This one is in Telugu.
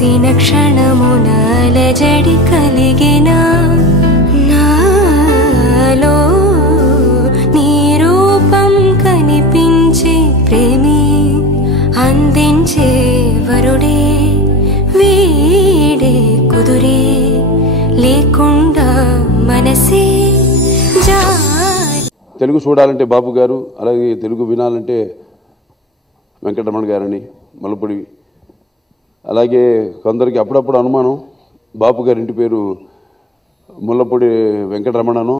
చూసిన క్షణమున అలజడి కలిగిన నాలో నీ రూపం కనిపించే ప్రేమి అందించే వరుడే వీడే కుదురే లేకుండా మనసే తెలుగు చూడాలంటే బాపు గారు, అలాగే తెలుగు వినాలంటే వెంకటరమణ గారని మల్లపూడి. అలాగే కొందరికి అప్పుడప్పుడు అనుమానం బాపు గారి ఇంటి పేరు ముల్లపూడి వెంకటరమణను.